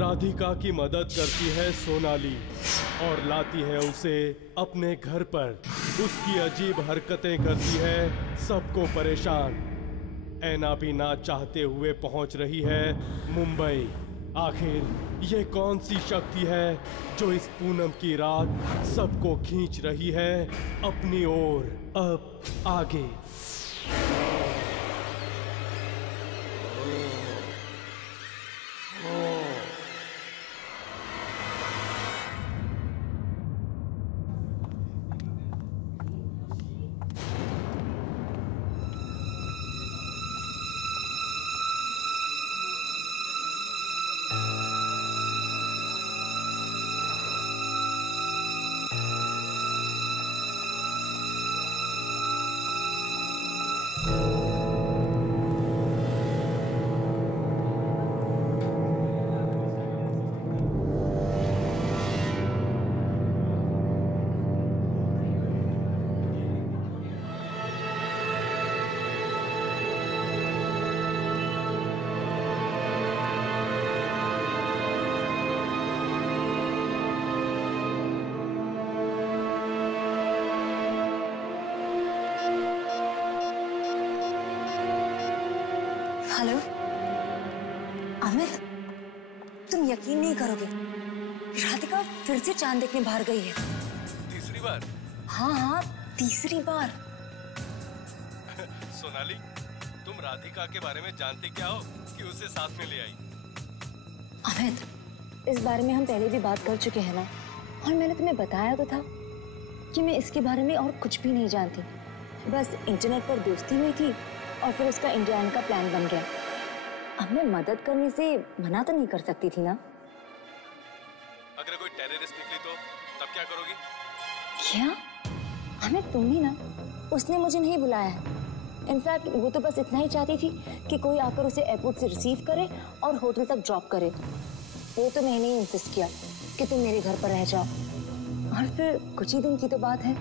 राधिका की मदद करती है सोनाली और लाती है उसे अपने घर पर। उसकी अजीब हरकतें करती है सबको परेशान। ऐना भी ना चाहते हुए पहुंच रही है मुंबई। आखिर ये कौन सी शक्ति है जो इस पूनम की रात सबको खींच रही है अपनी ओर। अब आगे। हेलो अमित, तुम यकीन नहीं करोगे, राधिका फिर से चांद देखने बाहर गई है। तीसरी बार? हाँ हाँ, तीसरी बार। सोनाली, तुम राधिका के बारे में जानते क्या हो कि उसे साथ में ले आई? अमित, इस बारे में हम पहले भी बात कर चुके हैं ना, और मैंने तुम्हें बताया तो था कि मैं इसके बारे में और कुछ भी नहीं जानती। बस इंटरनेट पर दोस्ती हुई थी और फिर उसका इंडिया आने का प्लान बन गया। अब मैं मदद करने से मना तो नहीं कर सकती थी ना। अगर कोई टेररिस्ट निकली तो तब क्या करोगी? क्या? हमें तुम ही ना, उसने मुझे नहीं बुलाया है। इनफैक्ट वो तो बस इतना ही चाहती थी कि कोई आकर उसे एयरपोर्ट से रिसीव करे और होटल तक ड्रॉप करे। वो तो मैंने ही इंसिस्ट किया कि तुम मेरे घर पर रह जाओ। और फिर कुछ ही दिन की तो बात है,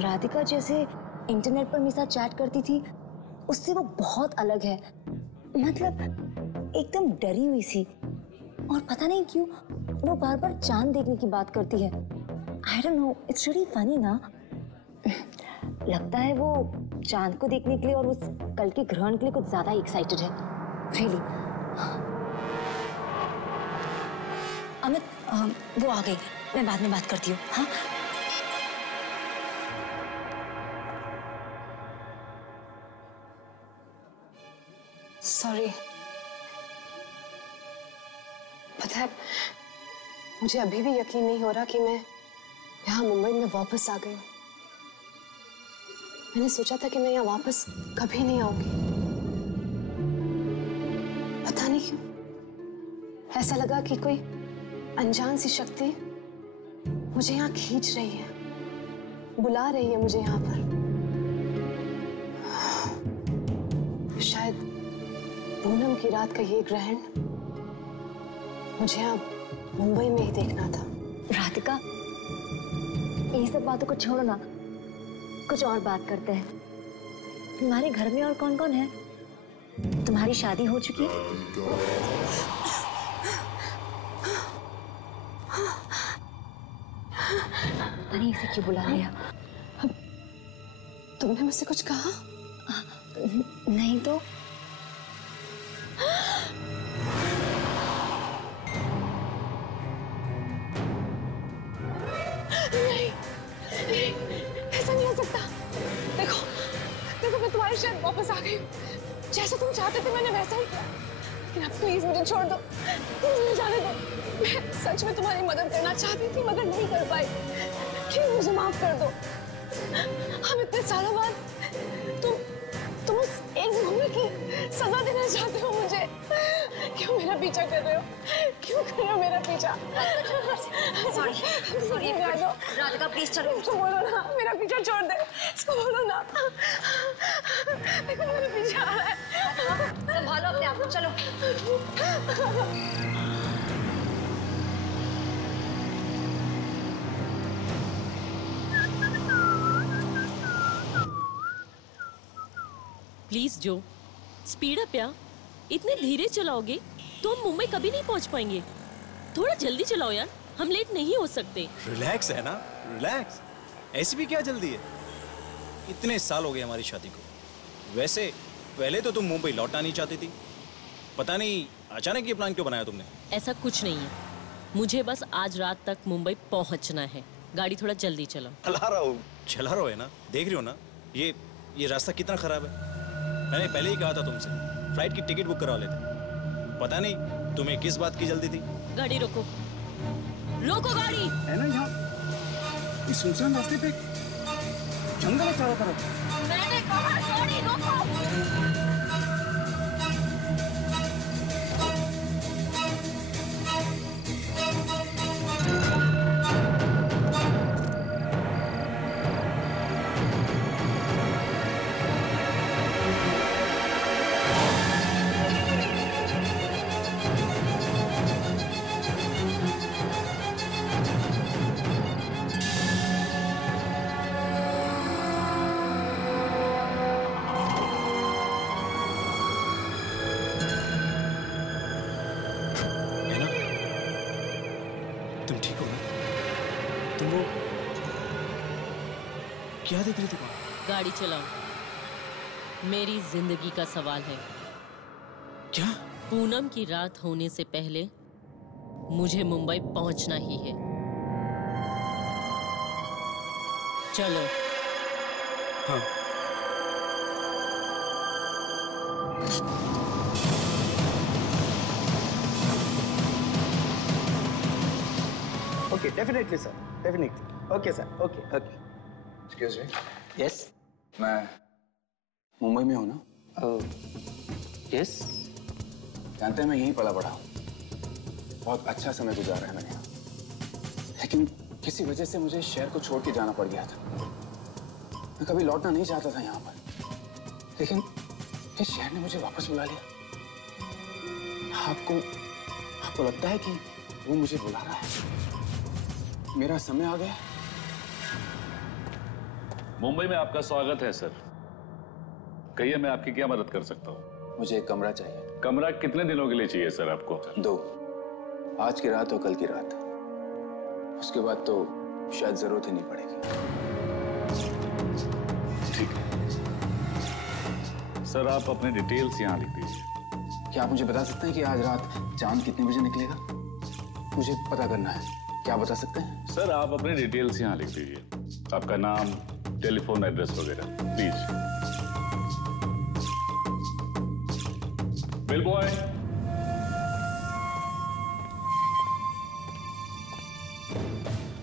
राधिका जैसे इंटरनेट पर मेरे साथ चैट करती थी उससे वो बहुत अलग है। मतलब एकदम डरी हुई सी, और पता नहीं क्यों वो बार बार चांद देखने की बात करती है। I don't know, it's really funny ना। लगता है वो चांद को देखने के लिए और उस कल के ग्रहण के लिए कुछ ज्यादा एक्साइटेड है। रियली। अमित, वो आ गई, मैं बाद में बात करती हूँ। हाँ, सॉरी। पता है, मुझे अभी भी यकीन नहीं हो रहा कि मैं यहाँ मुंबई में वापस आ गई हूँ। मैंने सोचा था कि मैं यहाँ वापस कभी नहीं आऊंगी। पता नहीं क्यों ऐसा लगा कि कोई अनजान सी शक्ति मुझे यहाँ खींच रही है, बुला रही है मुझे यहाँ पर। शायद पूनम की रात का ये ग्रहण मुझे अब मुंबई में ही देखना था। राधिका, ये सब बातों को छोड़ो ना, कुछ और बात करते हैं। तुम्हारे घर में और कौन कौन है? तुम्हारी शादी हो चुकी है? अरे इसे क्यों बुला लिया? तुमने मुझसे कुछ कहा? नहीं तो। ऐसा नहीं हो सकता। देखो देखो, मैं तुम्हारे शहर वापस आ गई हूँ। जैसा तुम चाहते थे मैंने वैसा ही किया। लेकिन अब प्लीज मुझे छोड़ दो, मुझे जाने दो। मैं सच में तुम्हारी मदद करना चाहती थी मगर नहीं कर पाई। प्लीज मुझे माफ कर दो। हम इतने सालों बाद तुम उस एक घूमने की सजा देना चाहते हो मुझे। क्यों मेरा पीछा कर रहे हो? क्यों कर रहे हो मेरा पीछा? सॉरी राधिका, प्लीज चलो। इसको बोलो ना मेरा पीछा छोड़ दे। इसको बोलो ना। देखो मेरे पीछे आ रहा है। संभालो अपने आप को, चलो। प्लीज जो, स्पीड अप यार, इतने धीरे चलाओगे? तो हम मुंबई कभी नहीं पहुंच पाएंगे। थोड़ा जल्दी चलाओ यार, हम लेट नहीं हो सकते। रिलैक्स है ना, रिलैक्स। ऐसी भी क्या जल्दी है? इतने साल हो गए हमारी शादी को। वैसे पहले तो तुम मुंबई लौटना नहीं चाहती थी, पता नहीं अचानक ये प्लान क्यों बनाया तुमने? ऐसा कुछ नहीं है, मुझे बस आज रात तक मुंबई पहुंचना है। गाड़ी थोड़ा जल्दी चलाओ। चला रहा है ना, देख रही हो ना ये रास्ता कितना खराब है। मैंने पहले ही कहा था तुमसे फ्लाइट की टिकट बुक करवा लेते। पता नहीं तुम्हें किस बात की जल्दी थी। गाड़ी रोको, रोको गाड़ी। है ना यहाँ इस सुनसान रास्ते पे जंगल है चारों तरफ। मैंने कहा गाड़ी रोको। क्या देख रही थी? गाड़ी चलाओ, मेरी जिंदगी का सवाल है। क्या? पूनम की रात होने से पहले मुझे मुंबई पहुंचना ही है। चलो। हाँ। Okay, definitely sir, definitely. Okay sir, okay okay. Excuse me. Yes. मैं मुंबई में हूँ ना? यस। जानते हैं मैं यहीं पला बड़ा हूँ, बहुत अच्छा समय गुजारा है मैंने यहाँ, लेकिन किसी वजह से मुझे शहर को छोड़ के जाना पड़ गया था। मैं कभी लौटना नहीं चाहता था यहाँ पर, लेकिन इस शहर ने मुझे वापस बुला लिया। आपको लगता है कि वो मुझे बुला रहा है? मेरा समय आ गया। मुंबई में आपका स्वागत है सर। कहिए मैं आपकी क्या मदद कर सकता हूँ? मुझे एक कमरा चाहिए। कमरा कितने दिनों के लिए चाहिए सर आपको? 2, आज की रात और कल की रात। उसके बाद तो शायद जरूरत ही नहीं पड़ेगी। ठीक है सर, आप अपने डिटेल्स यहाँ लिख दीजिए। क्या आप मुझे बता सकते हैं कि आज रात चांद कितने बजे निकलेगा? मुझे पता करना है, क्या बता सकते हैं? सर आप अपने डिटेल्स यहाँ लिख दीजिए, आपका नाम, टेलीफोन एड्रेस वगैरह प्लीज। Bill boy.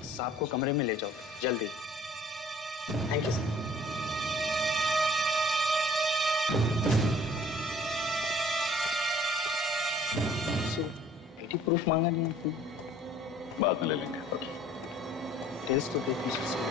साहब को कमरे में ले जाओ जल्दी। Thank you sir. ID proof मांगा नहीं आपने? बाद में ले लेंगे। ओके, टेस्ट तो देख लीजिए।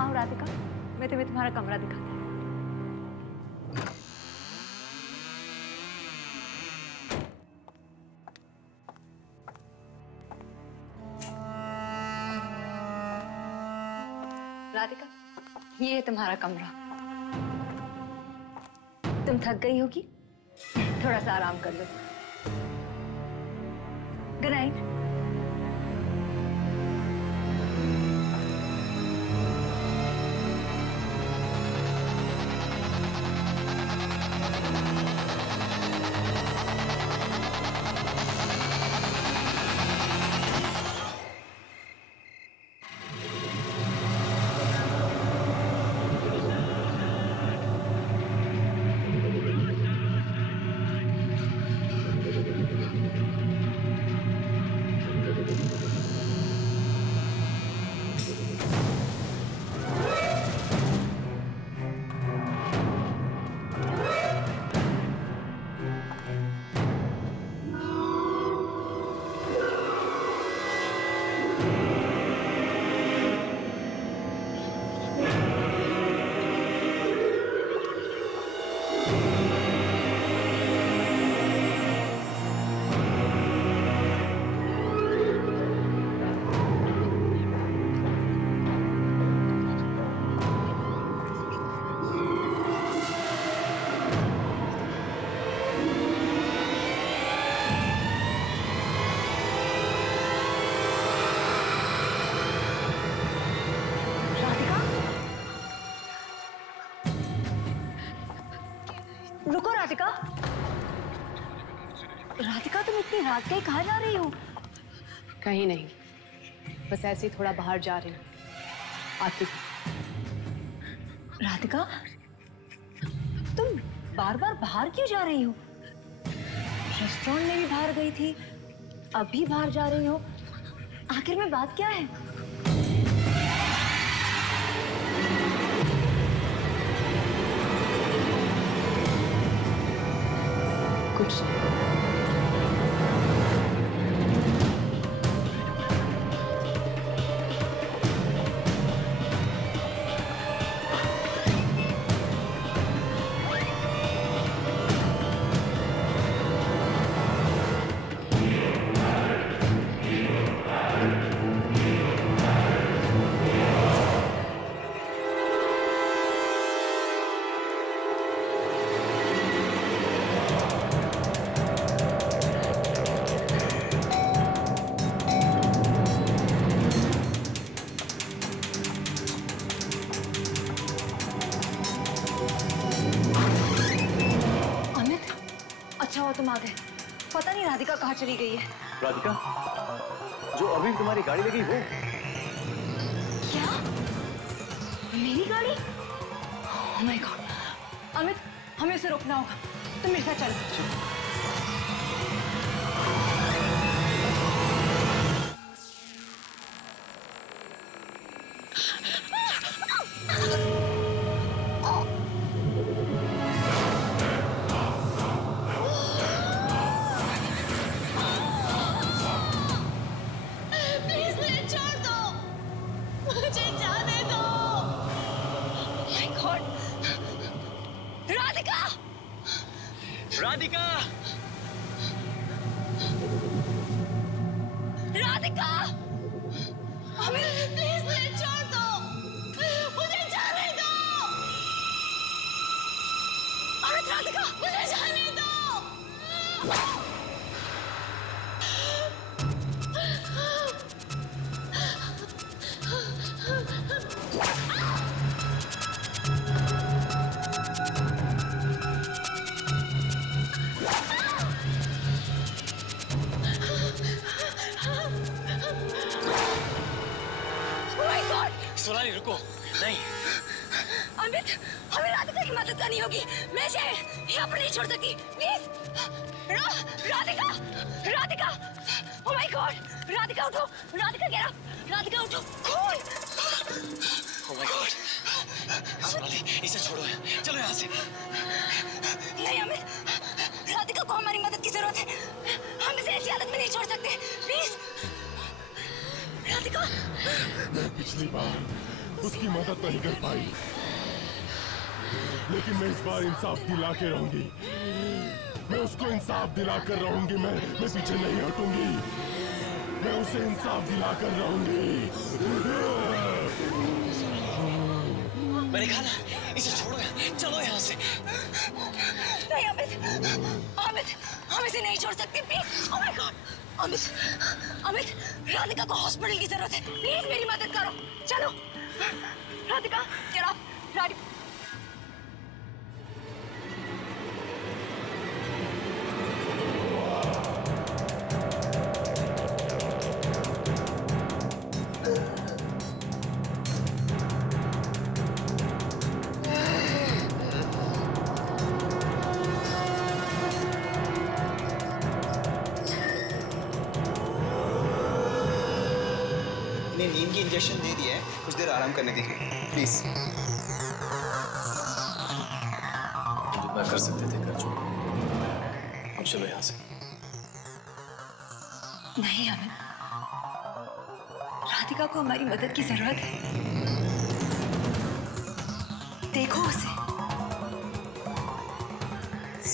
आओ राधिका, मैं तुम्हें तुम्हारा कमरा दिखाती हूँ। राधिका, ये है तुम्हारा कमरा। तुम थक गई होगी, थोड़ा सा आराम कर लो। Good night. रुको राधिका। राधिका तुम इतनी रात के कहाँ जा रही हो? कहीं नहीं, बस ऐसे ही थोड़ा बाहर जा रही हूँ। आती हूँ। राधिका तुम बार बार बाहर क्यों जा रही हो? रेस्टोरेंट में भी बाहर गई थी, अब भी बाहर जा रही हो। आखिर में बात क्या है? कुछ तुम आ गए। पता नहीं राधिका कहाँ चली गई है। राधिका, जो अभी तुम्हारी गाड़ी लगी वो? क्या? मेरी गाड़ी? Oh my God! अमित, हमें उसे रोकना होगा। तुम मेरे साथ चलो। राधिका! राधिका! हमें प्लीज मुझे छोड़ दो, मुझे जाने दो। अमित, राधिका, मुझे जाने दो। सोनाली रुको, नहीं। अमित, हमें राधिका की मदद करनी होगी। मैं इसे यहाँ पर नहीं छोड़ सकती, please. Radhika, Radhika, oh my God, Radhika उठो, राधिका get up, राधिका उठो, खून। ओह माय गॉड, सोनाली इसे छोड़ो, चलो यहाँ से। नहीं अमित, राधिका को हमारी मदद की जरूरत है। हम इसे ऐसी हालत में नहीं छोड़ सकते, प्लीज। राधिका, मैं पिछली बार उसकी मदद नहीं कर पाई, लेकिन मैं इस बार इंसाफ दिला के रहूंगी। मैं उसको इंसाफ दिला कर रहूंगी। मैं पीछे नहीं हटूंगी। मैं उसे इंसाफ दिला कर रहूंगी। मैंने कहा ना, इसे छोड़ो, चलो यहाँ से। नहीं अमित, अमित, हम इसे नहीं छोड़ सकते, please. Oh my God, Amit, Amit, Radhika को हॉस्पिटल की जरूरत है, प्लीज मेरी मदद करो, चलो। Radhika, get up, Radhika. नींद की इंजेक्शन दे दिया है, कुछ देर आराम करने दीजिए प्लीज। जितना कर सकते थे कर चुके, अब चलो यहाँ से। नहीं अमित, राधिका को हमारी मदद की जरूरत है। देखो उसे,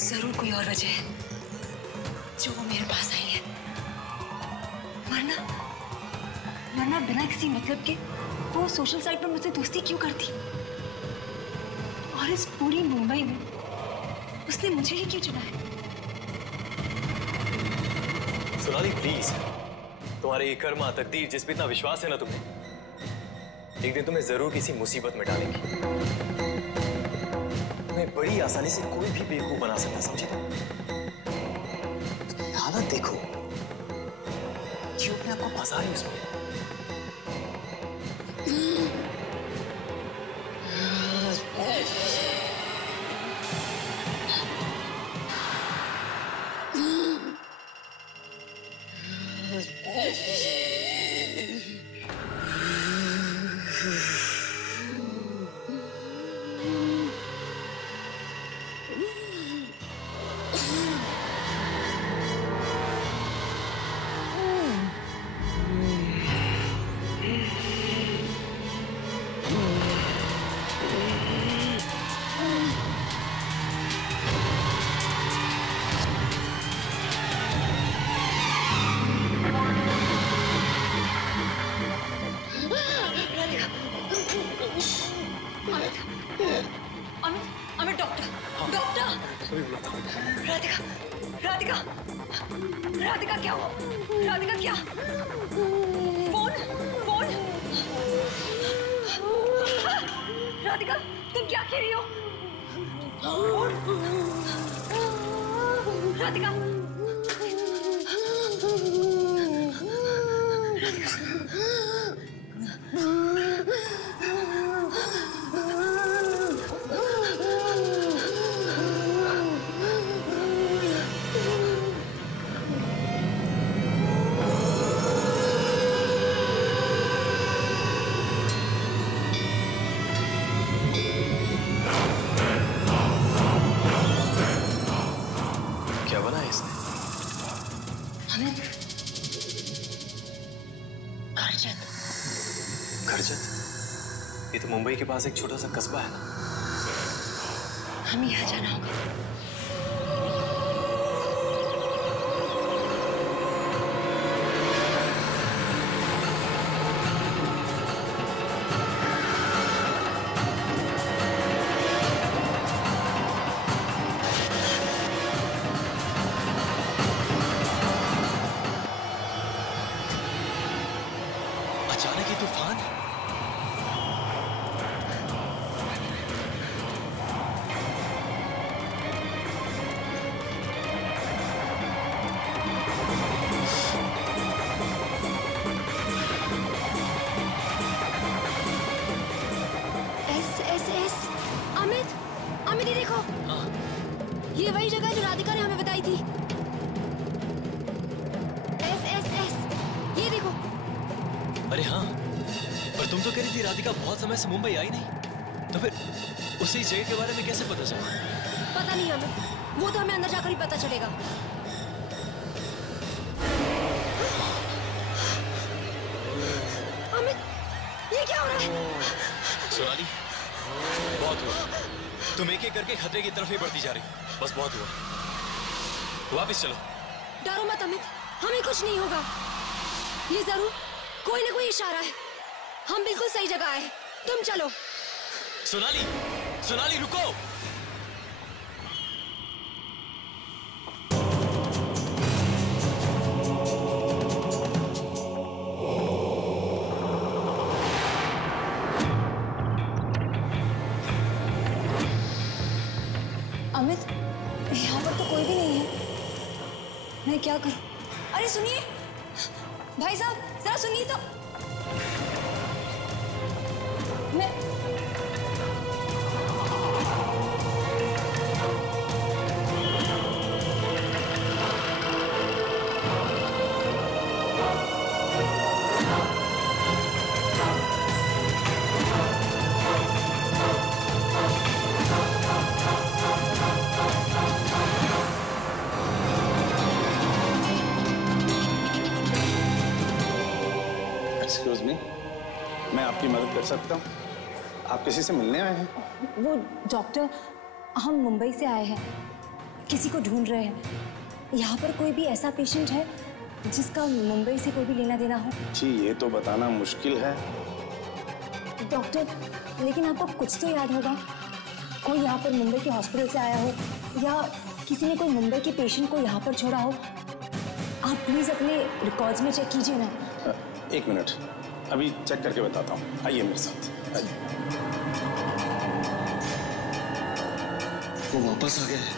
जरूर कोई और वजह है जो वो मेरे पास आई है, वरना बिना किसी मतलब के वो सोशल साइट पर मुझसे दोस्ती क्यों करती? और इस पूरी मुंबई में उसने मुझे ही क्यों चुना है? सोनाली प्लीज, तुम्हारे ये कर्मा, तकदीर, जिस पे इतना विश्वास है ना तुम्हें, एक दिन तुम्हें जरूर किसी मुसीबत में डालेंगी। तुम्हें बड़ी आसानी से कोई भी बेवकूफ बना सकता है, समझे तुम? हालत देखो, क्यों अपने आप को फंसा रही है इसमें? राधिका क्या हुआ? राधिका क्या? फोन फोन राधिका तुम क्या कह रही हो? राधिका ये तो मुंबई के पास एक छोटा सा कस्बा है ना। हमें यहाँ जाना होगा। अचानक ये तूफान। अमित ये देखो, ये वही जगह जो राधिका ने हमें बताई थी। एस ये देखो। अरे हाँ, पर तुम तो कह रही थी राधिका बहुत समय से मुंबई आई नहीं, तो फिर उसी जगह के बारे में कैसे पता चला? पता नहीं अमित, वो तो हमें अंदर जाकर ही पता चलेगा। अमित ये क्या हो रहा है? सोनाली बहुत हुआ, तुम एक एक करके खतरे की तरफ ही बढ़ती जा रही हो। बस बहुत हुआ, वापस चलो। डरो मत अमित, हमें कुछ नहीं होगा। ये जरूर कोई ना कोई इशारा है। हम बिल्कुल सही जगह आए, तुम चलो। सोनाली रुको। अमित, यहाँ पर तो कोई भी नहीं है। मैं क्या करूं? अरे सुनिए भाई साहब, जरा सुनिए तो। मैं एक्सक्यूज मी, मैं आपकी मदद कर सकता हूँ? आप किसी से मिलने आए हैं? वो डॉक्टर, हम मुंबई से आए हैं, किसी को ढूंढ रहे हैं। यहाँ पर कोई भी ऐसा पेशेंट है जिसका मुंबई से कोई भी लेना देना हो? जी ये तो बताना मुश्किल है डॉक्टर, लेकिन आपको कुछ तो याद होगा। कोई यहाँ पर मुंबई के हॉस्पिटल से आया हो या किसी ने कोई मुंबई के पेशेंट को यहाँ पर छोड़ा हो। आप प्लीज अपने रिकॉर्ड्स में चेक कीजिए ना। एक मिनट, अभी चेक करके बताता हूँ। आइए मेरे साथ, आइए। वो वापस आ गया है।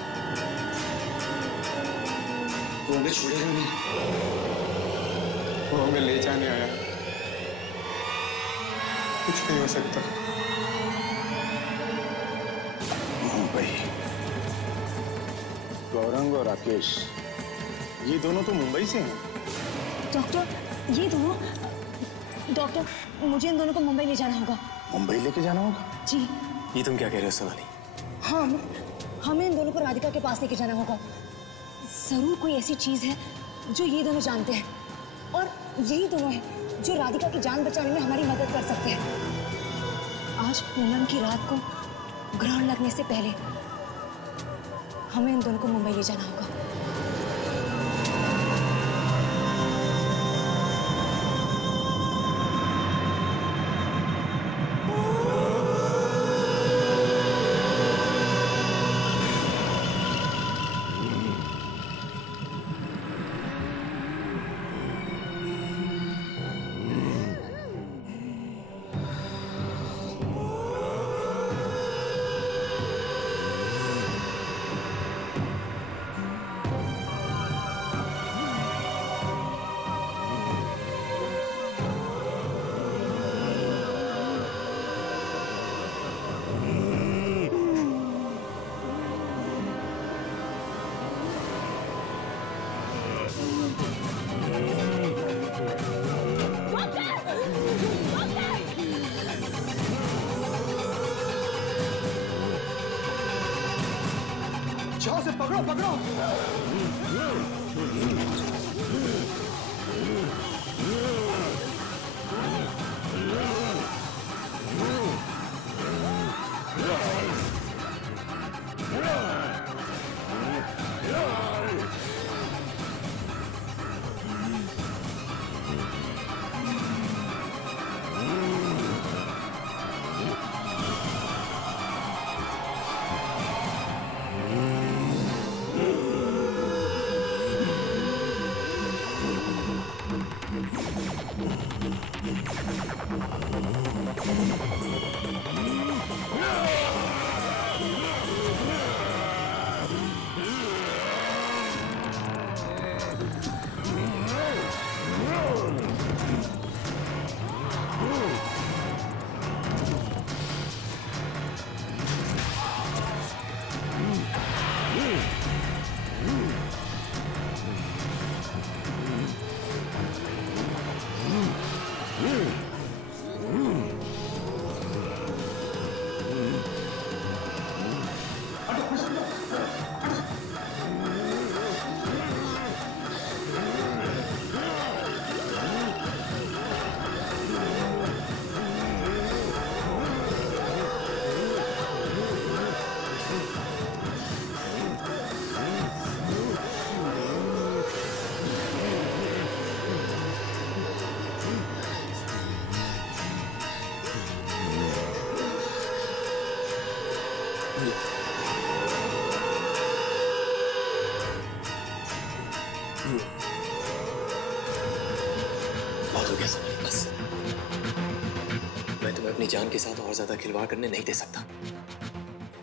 वो हमें छोड़ेगा नहीं। वो हमें ले जाने आया। कुछ नहीं हो सकता। मुंबई। गौरंग और राकेश, ये दोनों तो मुंबई से हैं। डॉक्टर, ये दोनों, डॉक्टर मुझे इन दोनों को मुंबई ले जाना होगा। मुंबई लेके जाना होगा? जी। ये तुम क्या कह रहे हो सोनाली? हाँ, हमें इन दोनों को राधिका के पास लेके जाना होगा। जरूर कोई ऐसी चीज है जो ये दोनों जानते हैं, और यही दोनों हैं जो राधिका की जान बचाने में हमारी मदद कर सकते हैं। आज पूनम की रात को ग्रहण लगने से पहले हमें इन दोनों को मुंबई ले जाना होगा। जाओ से पकड़ो पकड़ो। बहुत हो गया सोनाली, बस। मैं तुम्हें अपनी जान के साथ और ज्यादा खिलवाड़ करने नहीं दे सकता,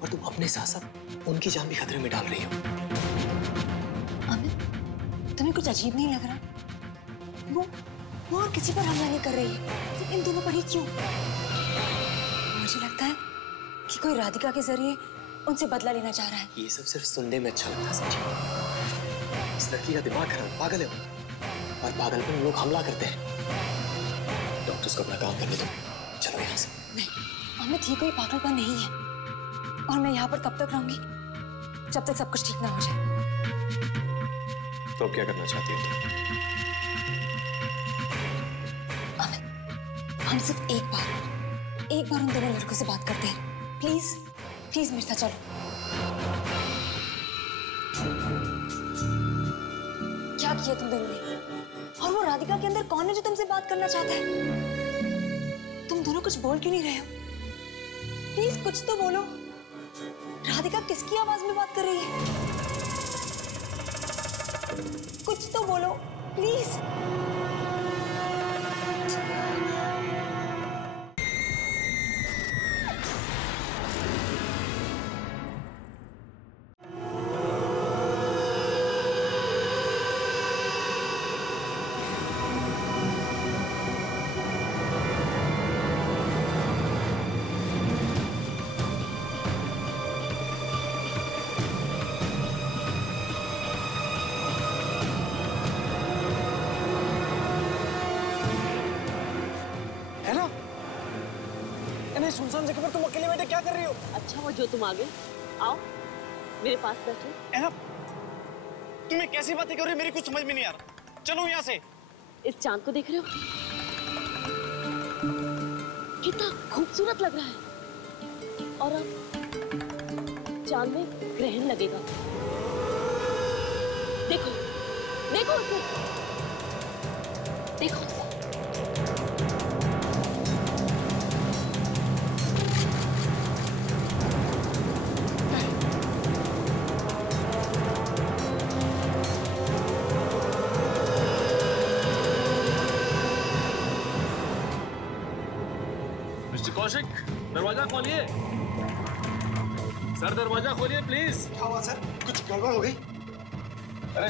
और तुम अपने साथ साथ उनकी जान भी खतरे में डाल रही हो। अमित, तुम्हें कुछ अजीब नहीं लग रहा? वो और किसी पर हमला नहीं कर रही है, सिर्फ इन दोनों पर ही क्यों? मुझे लगता है कि कोई राधिका के जरिए उनसे बदला लेना चाह रहा है। ये सब सिर्फ सुनने में अच्छा लगता है, समझे? इस लड़की का दिमाग खराब, पागल है वो, और पागलपन में लोग हमला करते हैं। डॉक्टर्स को अपना काम करने दो, चलो यहाँ से। नहीं अमित, ये कोई पागलपन नहीं है, और मैं यहाँ पर तब तक रहूंगी जब तक सब कुछ ठीक ना हो जाए। तो अब क्या करना चाहती हो तुम? अमित, हम सिर्फ एक बार उन दोनों लड़कों से बात करते हैं। प्लीज प्लीज मेरे साथ चलो। क्या किया तुम दोनों ने? और वो राधिका के अंदर कौन है जो तुमसे बात करना चाहता है? तुम दोनों कुछ बोल क्यों नहीं रहे हो? प्लीज कुछ तो बोलो। राधिका किसकी आवाज में बात कर रही है? कुछ तो बोलो प्लीज। सुनसान जगह पर तुम अकेले बैठे क्या कर रही हो? अच्छा वो जो तुम आ गए, आओ मेरे पास बैठो। ऐना, तुम्हें कैसी बातें कर रही हो? मेरी कुछ समझ में नहीं आ रहा। चलो यहाँ से। इस चांद को देख रहे हो? कितना खूबसूरत लग रहा है। और अब चांद में ग्रहण लगेगा। देखो देखो उसे, देखो उसे। मिस्टर कौशिक, दरवाजा खोलिए। सर दरवाजा खोलिए प्लीज। क्या हुआ सर? कुछ गड़बड़ हो गई? अरे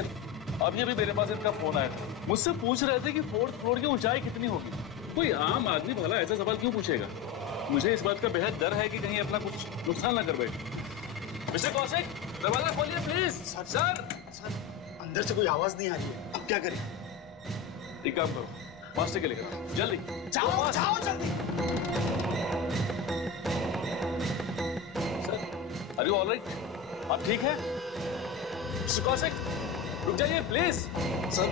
अभी अभी मेरे पास इनका फोन आया था। मुझसे पूछ रहे थे कि 4th फ्लोर की ऊंचाई कितनी होगी। कोई आम आदमी भला ऐसा सवाल क्यों पूछेगा? मुझे इस बात का बेहद डर है कि कहीं अपना कुछ नुकसान ना कर बैठे। मिस्टर कौशिक, दरवाजा खोलिए प्लीज। सर अंदर से कोई आवाज नहीं आ रही है, अब क्या करें? एक काम करो, मास्टर के लेकर जल्दी जाओ जाओ जल्दी। Sir, are you alright? आप ठीक है? मिस्टर कौशिक, रुक जाइए प्लीज। सर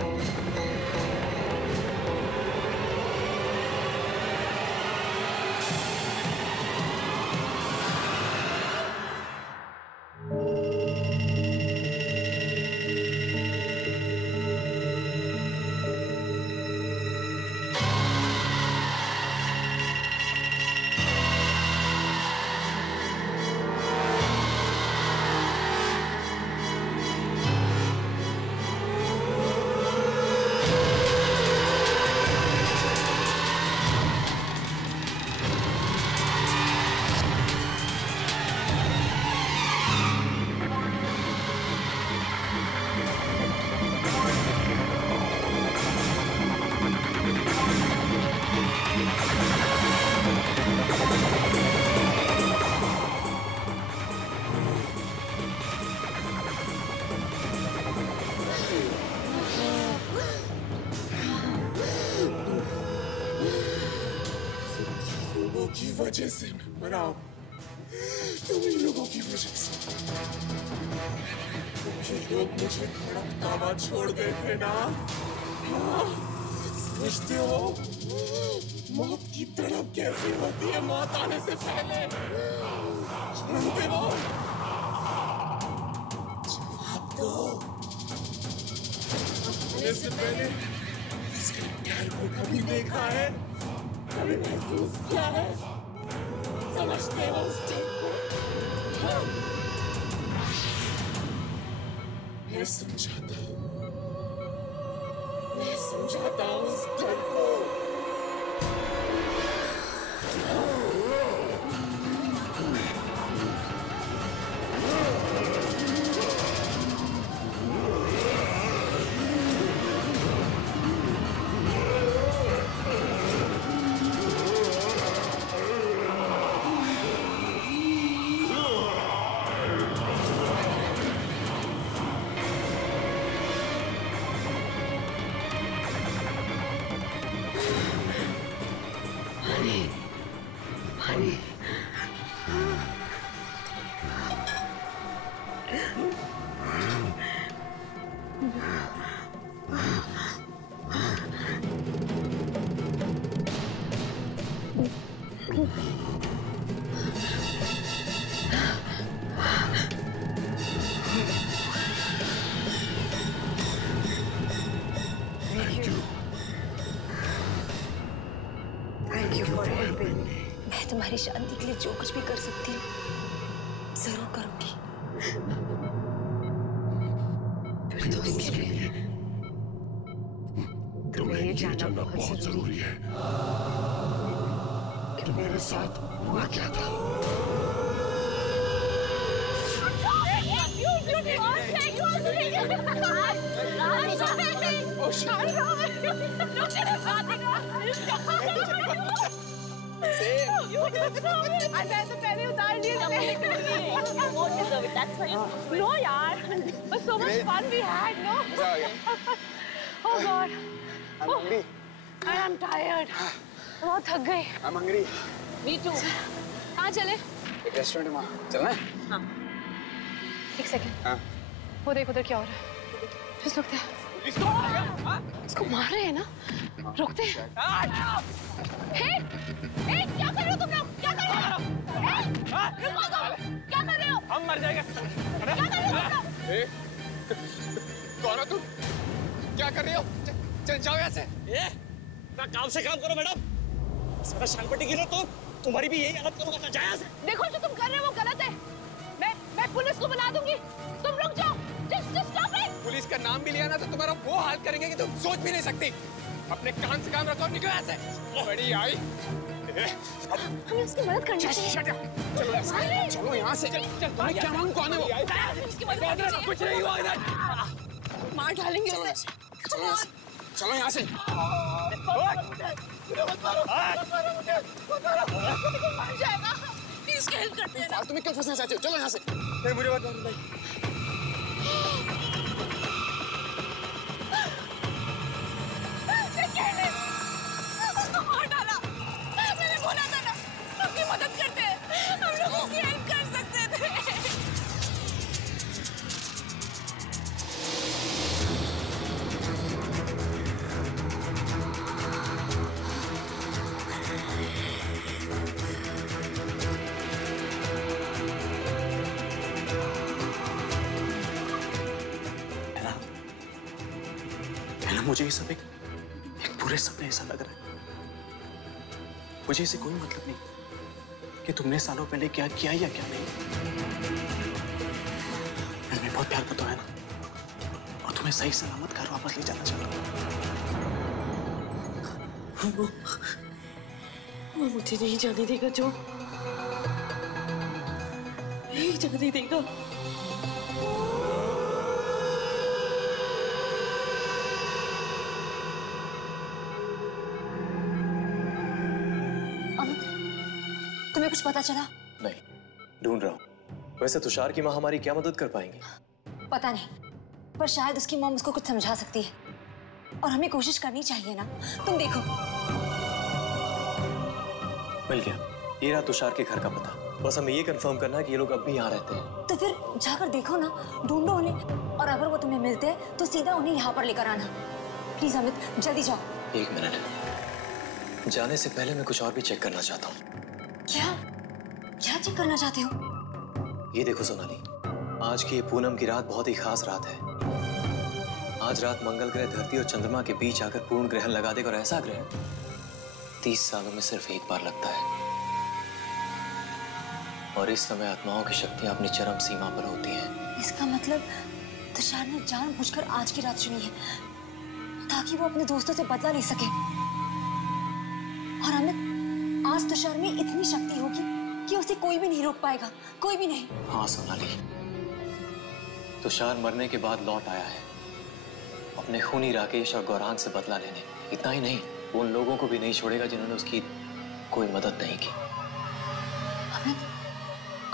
की वजह से मैं मरा हूं, तुम्हीं लोगों की वजह से। ये लोग मुझे भड़कता हुआ छोड़ गए थे ना। समझते हो मौत की तड़प कैसी होती है मौत आने से पहले? जानते हो? जवाब दो। अपने से पहले उसके प्यार को कभी देखा है, कभी महसूस किया है? समझते हो उस चीज को? मैं समझाता हूँ उस डर को। मैं तुम्हारी शांति के लिए जो कुछ भी कर सकती हूँ जरूर करूंगी। फिर तो उसके लिए तुम्हें ये जानना बहुत जरूरी है कि मेरे साथ हुआ क्या था। मैं तो पहले उतार लिया। No यार, but so much fun we had, no? Oh God. I'm hungry. I'm tired. बहुत थक गई. I'm hungry. Me too. चले? एक रेस्टोरेंट में चलना है? हाँ। एक सेकंड। हाँ। वो देख उधर क्या हो रहा है। just रुकते हैं। इसको मार रहे हैं ना? रुकते हैं। हे, क्या कर रहे हो तुम लोग? क्या कर रहे हो? रुको तुम! क्या कर रहे हो? हम मर जाएंगे। क्या कर रहे हो तुम लोग? कौन हो तुम? क्या कर रही हो? चल जाओ यहाँ से। ना काम से काम करो मैडम। सारा शानपट्टी गिरो तो तुम्हारी भी यही हालत करूंगा। जाया से। देखो जो तुम कर रहे हो वो गलत है। मैं पुलिस को बुला दूंगी। तुम रुक जाओ। just stop it। पुलिस का नाम भी लिया ना तो तुम्हारा वो हाल करेंगे कि तुम सोच भी नहीं सकती। अपने काम से काम रखो, निकलो यहाँ से। बड़ी आई। हमें उसकी मदद करनी चाहिए। चलो यहाँ से। तुम्हें क्या मालूम कौन है वो? उसकी मदद करनी चाहिए। कुछ नहीं हुआ इधर। मार डालेंगे उसे। चलो यहाँ से। मार जाएगा। प्लीज हेल्प करते हैं। फालतू में क्यों फंसना चाहते हो? चलो यहाँ से। नहीं मुझे बात नहीं। उसको मार डाला। मैंने बोला था ना उसकी मदद करते हैं। हम लोग उसकी हेल्प कर सकते थे। मुझे ये सब एक पूरे सपने ऐसा लग रहा है। मुझे इससे कोई मतलब नहीं कि तुमने सालों पहले क्या किया या क्या नहीं। मैं तुम्हें बहुत प्यार करता है ना, और तुम्हें सही सलामत घर वापस ले जाना चाहता हूँ। वो मुझे नहीं जाने देगा जो, नहीं जाने देगा। तुम्हें कुछ पता चला? नहीं, ढूंढ रहा हूँ। वैसे तुषार की माँ हमारी क्या मदद कर पाएंगी? पता नहीं, पर शायद उसकी मॉम उसको कुछ समझा सकती है और हमें कोशिश करनी चाहिए ना। तुम देखो। मिल गया, ये रहा तुषार के घर का पता। बस हमें ये कंफर्म करना है कि ये लोग अब भी यहाँ रहते हैं। तो फिर जाकर देखो ना, ढूंढो उन्हें, और अगर वो तुम्हें मिलते हैं तो सीधा उन्हें यहाँ पर लेकर आना। प्लीज अमित, जल्दी जाओ। एक मिनट, जाने से पहले मैं कुछ और भी चेक करना चाहता हूँ। क्या चेक करना चाहते हो? ये देखो सोनाली, आज की ये पूनम की रात बहुत ही खास रात है। आज रात मंगल ग्रह धरती और चंद्रमा के बीच आकर पूर्ण ग्रहण लगा देगा, और ऐसा ग्रहण 30 सालों में सिर्फ एक बार लगता है। और इस समय आत्माओं की शक्तियां अपनी चरम सीमा पर होती हैं। इसका मतलब तुषार ने जानबूझकर आज की रात चुनी है ताकि वो अपने दोस्तों से बदला ले सके। और अमित, आज तुषार में इतनी शक्ति होगी कि उसे कोई भी नहीं रोक पाएगा, कोई भी नहीं। हाँ सोनाली, तुषार मरने के बाद लौट आया है अपने खूनी राकेश और गौरांग से बदला लेने। इतना ही नहीं, वो उन लोगों को भी नहीं छोड़ेगा जिन्होंने उसकी कोई मदद नहीं की। अमित,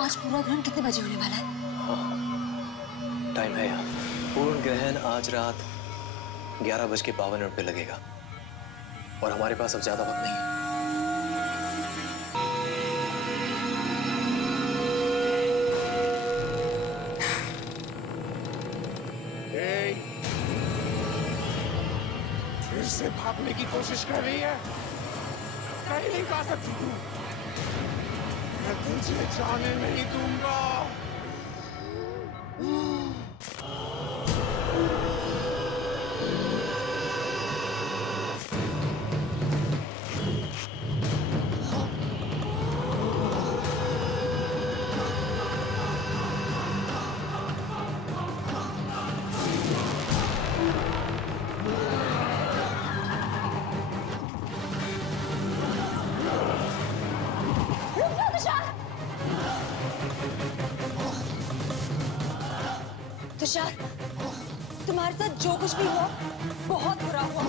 आज पूरा ग्रहण कितने बजे होने वाला है? हाँ, टाइम है यार। पूर्ण ग्रहण आज रात 11:52 पे लगेगा, और हमारे पास अब ज्यादा वक्त नहीं है। फिर से भागने की कोशिश कर रही है। कहीं नहीं जा सकती तू। मैं तुझे जाने नहीं दूंगा। तुषार, तुम्हारे साथ जो कुछ भी हुआ बहुत बुरा हुआ,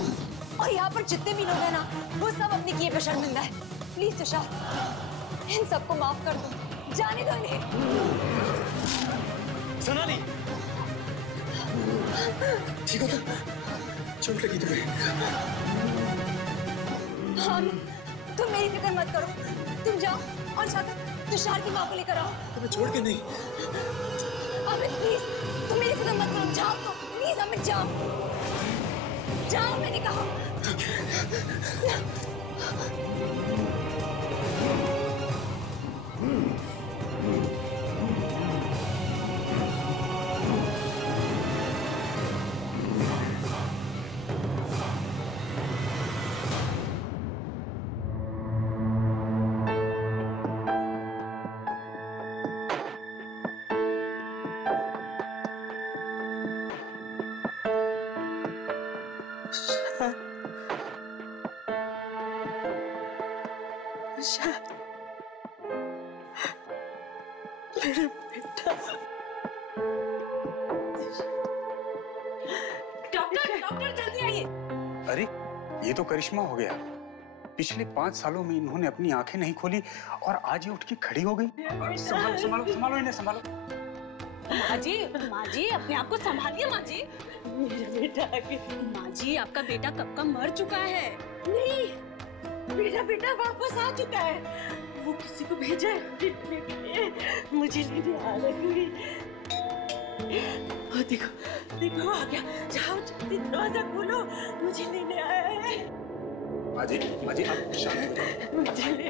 और यहाँ पर जितने भी लोग हैं ना, वो सब अपने किए पे शर्मिंदा है। प्लीज तुषार, इन सबको माफ कर दो, जाने दो इन्हें। सोनाली, ठीक हो तुम? चोट लगी तुम्हें? हाँ, तुम मेरी फिक्र मत करो। तुम जाओ और जाकर तुषार की माँ को लेकर आओ। तुम्हें छोड़ के नहीं। अमित प्लीज, तुम मेरी फिक्र मत करो, जाओ तो प्लीज अमित जाओ, जाओ मैंने कहा। मेरा बेटा। डॉक्टर, डॉक्टर जल्दी आइए। अरे ये तो करिश्मा हो गया। पिछले 5 सालों में इन्होंने अपनी आंखें नहीं खोली और आज ये उठ के खड़ी हो गई। संभालो संभालो संभालो इन्हें, संभालो। माँ जी अपने आप को संभालिए माँ जी। मेरा बेटा आगे। माँ जी आपका बेटा कब का मर चुका है। नहीं, मेरा बेटा वापस आ चुका है। वो किसी को भेजा है देखने के लिए, मुझे लेने आ रही है। देखो देखो आ गया, जाओ जल्दी दरवाजा खोलो, मुझे लेने आया है। माँ जी आप शांत हो जाओ। मुझे ले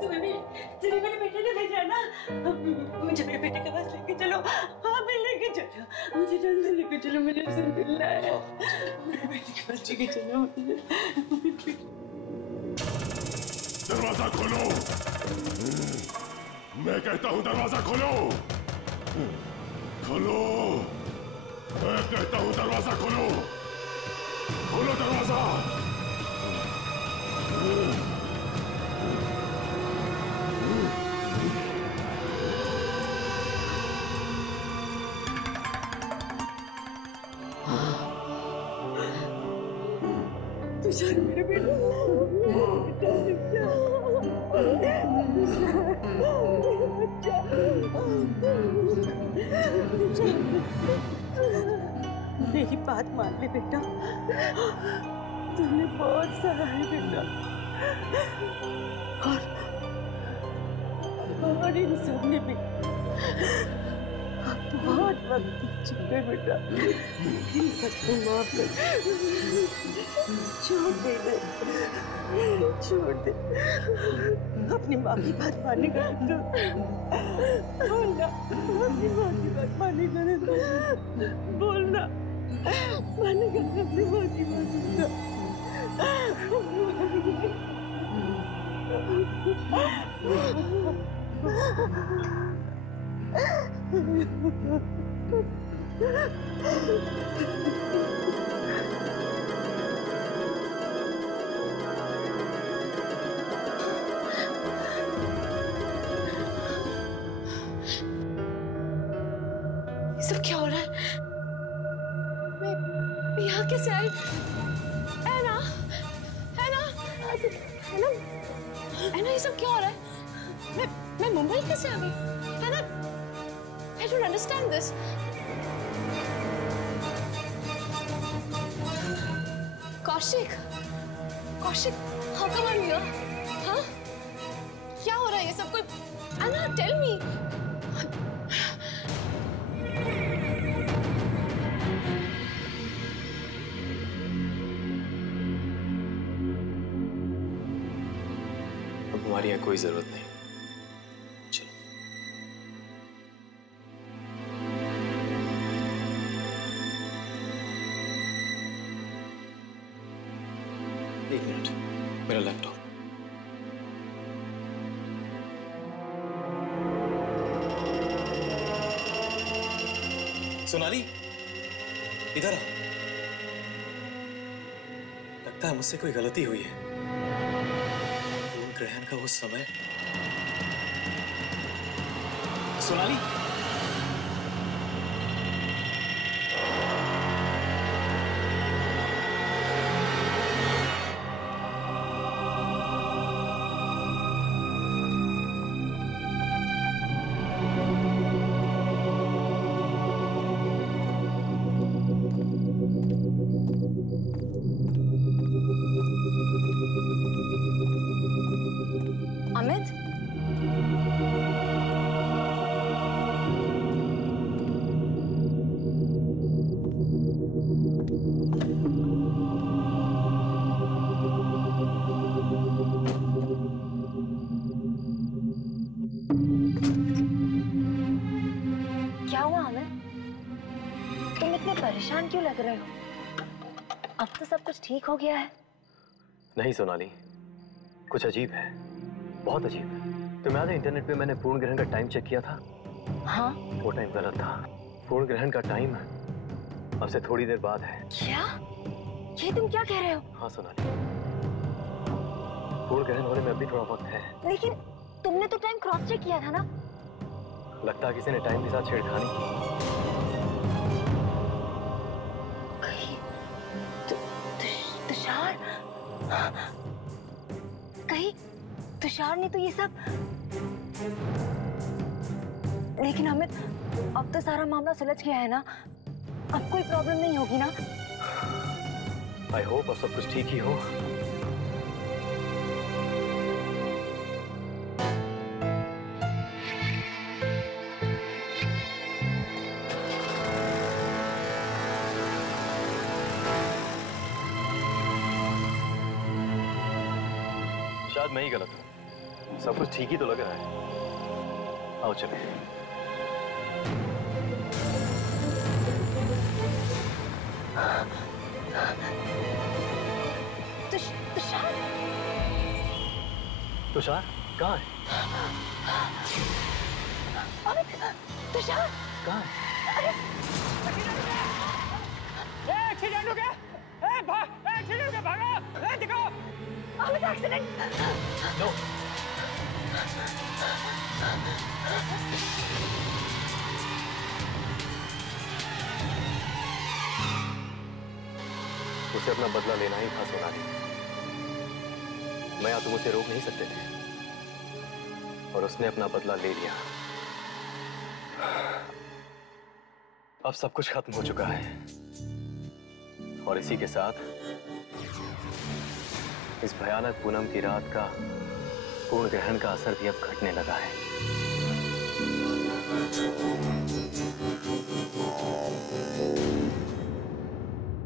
तुम्हें मेरे बेटे ने भेजा है ना, मुझे मेरे बेटे के पास लेके चलो। हाँ मैं लेके चलो, मुझे जल्दी लेके चलो, मुझे उससे मिलना है। मेरे बेटे के पास लेके चलो मुझे। दरवाजा खोलो, मैं कहता हूँ दरवाजा खोलो, खोलो, मैं कहता हूँ दरवाजा खोलो, खोलो दरवाजा। तुषार मेरे बेटा, मेरी बात मान ले बेटा, तुमने बहुत सहा है बेटा, और इन सब ने भी बहुत वक्त बीत चुका है बेटा, इन सबको माफ कर, छोड़ दे, छोड़ दे, अपनी माँ की बात मानेगा तो बोलना, अपनी माँ की बात मानेगा तो बोलना, मानेगा अपनी माँ की बात। सब क्या हो रहा है? मैं यहाँ कैसे आई? ऐना, ऐना, ऐना, ऐना, ये सब क्या हो रहा है? मैं मुंबई कैसे आ गई? ऐना, I don't understand this. Kaushik, Kaushik, how come I'm here? हाँ? क्या हो रहा है ये सब? कोई, ऐना, tell me. हमारी यहाँ कोई जरूरत नहीं, चलो। एक मिनट, मेरा लैपटॉप। सोनाली, इधर आ। लगता है मुझसे कोई गलती हुई है। ग्रहण का वो समय। सोनाली, अमित? क्या हुआ अमित? तुम इतने परेशान क्यों लग रहे हो? अब तो सब कुछ ठीक हो गया है। नहीं सोनाली, कुछ अजीब है, बहुत अजीब है। तुम्हें याद है इंटरनेट पे मैंने पूर्ण ग्रहण का टाइम चेक किया था? हाँ? वो टाइम गलत था। पूर्ण ग्रहण का टाइम अब से थोड़ी देर बाद है। क्या? ये तुम क्या कह रहे हो? हाँ सोनाली, पूर्ण ग्रहण होने में अभी थोड़ा वक्त है। लेकिन तुमने तो टाइम क्रॉस चेक किया था ना? लगता है किसी ने टाइम के साथ छेड़खानी की। तुषार, कहीं तुषार ने तो ये सब। लेकिन अमित, अब तो सारा मामला सुलझ गया है ना? अब कोई प्रॉब्लम नहीं होगी ना? आई होप अब सब कुछ ठीक ही हो। शायद मैं ही गलत हूँ, सब कुछ ठीक ही तो लग रहा है। आओ चले। तुषार? तुषार कहाँ है? अमित, तुषार कहाँ है? एक्सीडेंट हो गया! एक्सीडेंट हो गया, भागो! दिखाओ! अमित, एक्सीडेंट! नो। उसे अपना बदला लेना ही था सोनाली। मैं या तुम उसे रोक नहीं सकते थे, और उसने अपना बदला ले लिया। अब सब कुछ खत्म हो चुका है, और इसी के साथ इस भयानक पूनम की रात का पूर्ण ग्रहण का असर भी अब घटने लगा है।